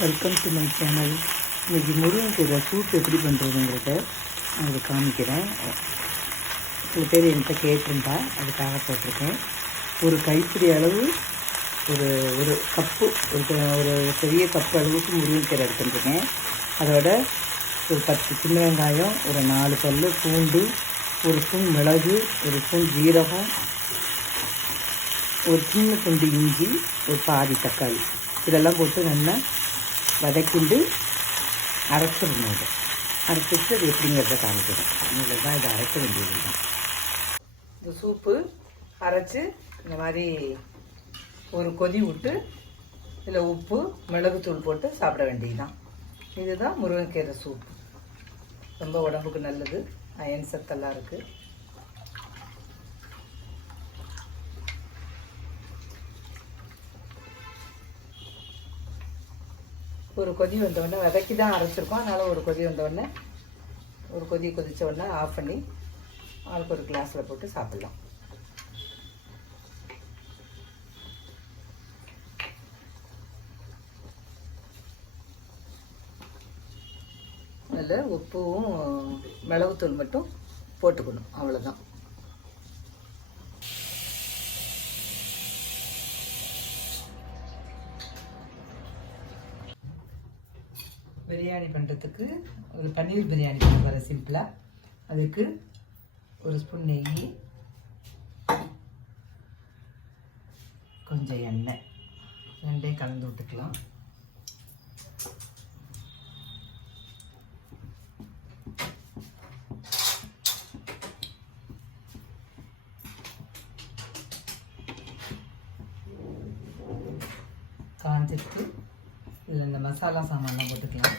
Welcome to my channel Murugan முருங்கைக்கீரை soup எப்படி பண்ணுறதுங்கிறத நான் உங்களுக்கு காமிக்கிறேன். சில பேர் என்கிட்ட கேட்டிருந்தா அதுக்காக போட்டிருக்கேன் ஒரு கைப்பிடி அளவு ஒரு ஒரு கப்பு ஒரு ஒரு பெரிய கப்பு அளவுக்கு முருங்கைக்கீரை எடுத்துட்டுருக்கேன் அதோட ஒரு பத்து சின்ன வெங்காயம் ஒரு நாலு பல் பூண்டு ஒரு ஸ்பூன் மிளகு ஒரு ஸ்பூன் ஜீரகம் ஒரு சின்ன துண்டு இஞ்சி ஒரு பாதி தக்காளி. இதெல்லாம் போட்டு நல்லா வதக்கிண்டு அரைச்சிடணும் இதை. அரைச்சிட்டு அது எப்படிங்கிறத காமிக்கிறேன். உங்களுக்கு தான் இதை அரைக்க வேண்டியது தான் இந்த சூப்பு அரைச்சி இந்த மாதிரி ஒரு கொதி விட்டு இதில் உப்பு மிளகுத்தூள் போட்டு சாப்பிட வேண்டியதுதான். இதுதான் முருங்கைக்கீரை சூப். ரொம்ப உடம்புக்கு நல்லது. அயன் சத்தெல்லாம் இருக்குது ஒரு கொதி வந்தோடனே வதக்கி தான் அரைச்சிருக்கோம். அதனால் ஒரு கொதி வந்தோடனே ஒரு கொதி கொதித்த உடனே ஆஃப் பண்ணி ஆளுக்கு ஒரு கிளாஸில் போட்டு சாப்பிட்லாம். அதில் உப்பும் மிளகுத்தூள் மட்டும் போட்டுக்கணும். அவ்வளோதான் பிரியாணி பண்ணுறதுக்கு ஒரு பன்னீர் பிரியாணி பண்ண வர சிம்பிளாக அதுக்கு ஒரு ஸ்பூன் நெய் கொஞ்சம் எண்ணெய் ரெண்டையும் கலந்து விட்டுக்கலாம். காஞ்சிருக்கு இதில் இந்த மசாலா சாமான்லாம் போட்டுக்கலாம்.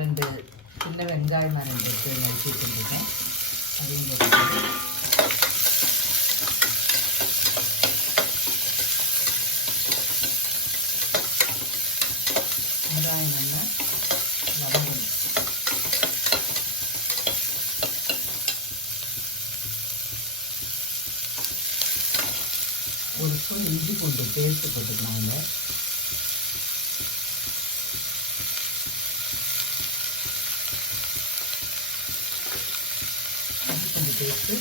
ரெண்டு சின்ன வெங்காயம் நான் ரெண்டு எடுத்து நறுக்கி வச்சுருக்கேன். அதையும் போட்டுக்கலாம் வெங்காயம் நல்லா வதங்கணும் ஒரு ஸ்பூன் இஞ்சி பூண்டு பேஸ்ட்டு போட்டுக்கலாம் அதில் இஞ்சி பூண்டு பேஸ்ட்டு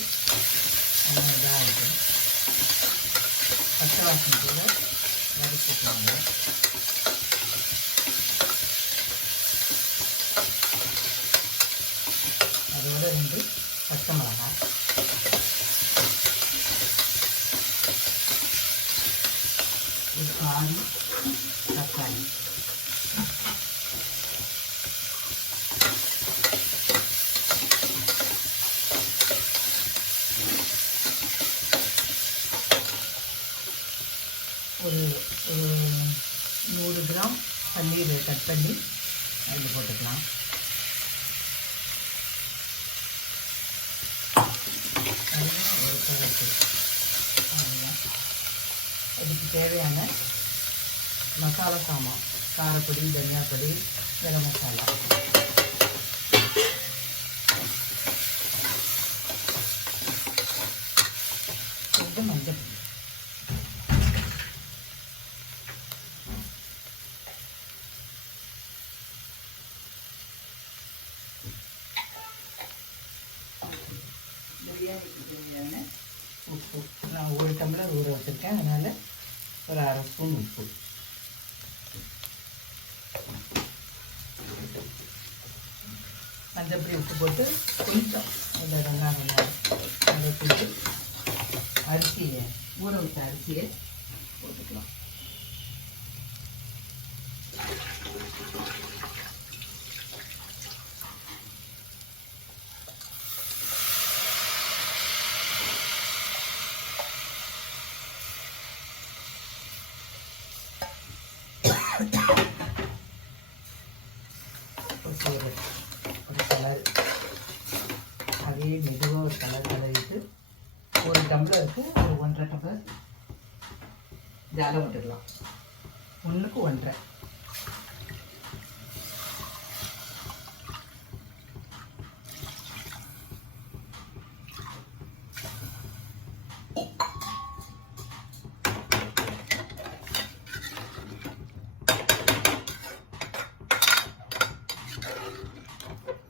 நல்லா இதாக இருக்கும் பச்சை வாசனை கூட வதக்கிக்கலாங்க அதோட ரெண்டு பச்சை மிளகாய். ஒரு தக்காளி ஒரு நூறு கிராம் பன்னீர் கட் பண்ணி அதில் போட்டுக்கலாம். அதுதான் ஒரு கலருக்கு அதுக்கு தேவையான மசாலா சாமான் காரப்பொடி தனியாப்பொடி கரம் மசாலா. கொஞ்சம் மஞ்சள் உப்பு. நான் ஒரு டம்ளர் ஊற வச்சுருக்கேன். அதனால் ஒரு அரை ஸ்பூன் உப்பு. மஞ்சப்பொடி உப்பு போட்டு கொஞ்சம் அதில் வெங்காயம் வதக்கிட்டு அரிசியை ஊற வச்ச அரிசியை போட்டுக்கலாம் ஒரு ஒரு கலர் அப்படியே மெதுவாக ஒரு கலர் கலரிட்டு ஒரு டம்ளருக்கு ஒரு ஒன்றரை டம்ளர். ஜாலம் விட்டுடலாம் ஒன்றுக்கு ஒன்றரை.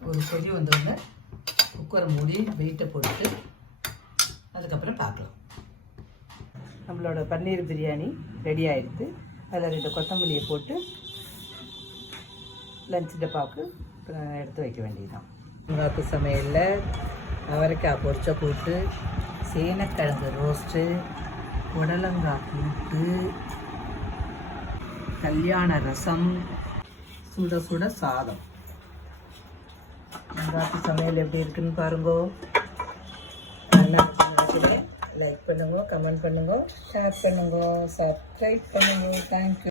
ஒரு கொதி வந்தோடனே குக்கரை மூடி வெயிட்டை போட்டு அதுக்கப்புறம் பார்க்கலாம். நம்மளோட பன்னீர் பிரியாணி ரெடி ஆகிடுது அதில் ரெண்டு கொத்தமல்லியை போட்டு லஞ்ச் டப்பாவுக்கு எடுத்து வைக்க வேண்டியதுதான். முகாப்பு சமையலில் அவரைக்காய் பொரிச்ச கூட்டு சேனக்கிழங்கு ரோஸ்ட்டு புடலங்காய் கூட்டு கல்யாண ரசம் சுட சுட சாதம். முங்காப்பு சமையல் எப்படி இருக்குன்னு பாருங்கோ. நல்லா லைக் பண்ணுங்க கமெண்ட் பண்ணுங்க ஷேர் பண்ணுங்க சப்ஸ்கிரைப் பண்ணுங்க. தேங்க்யூ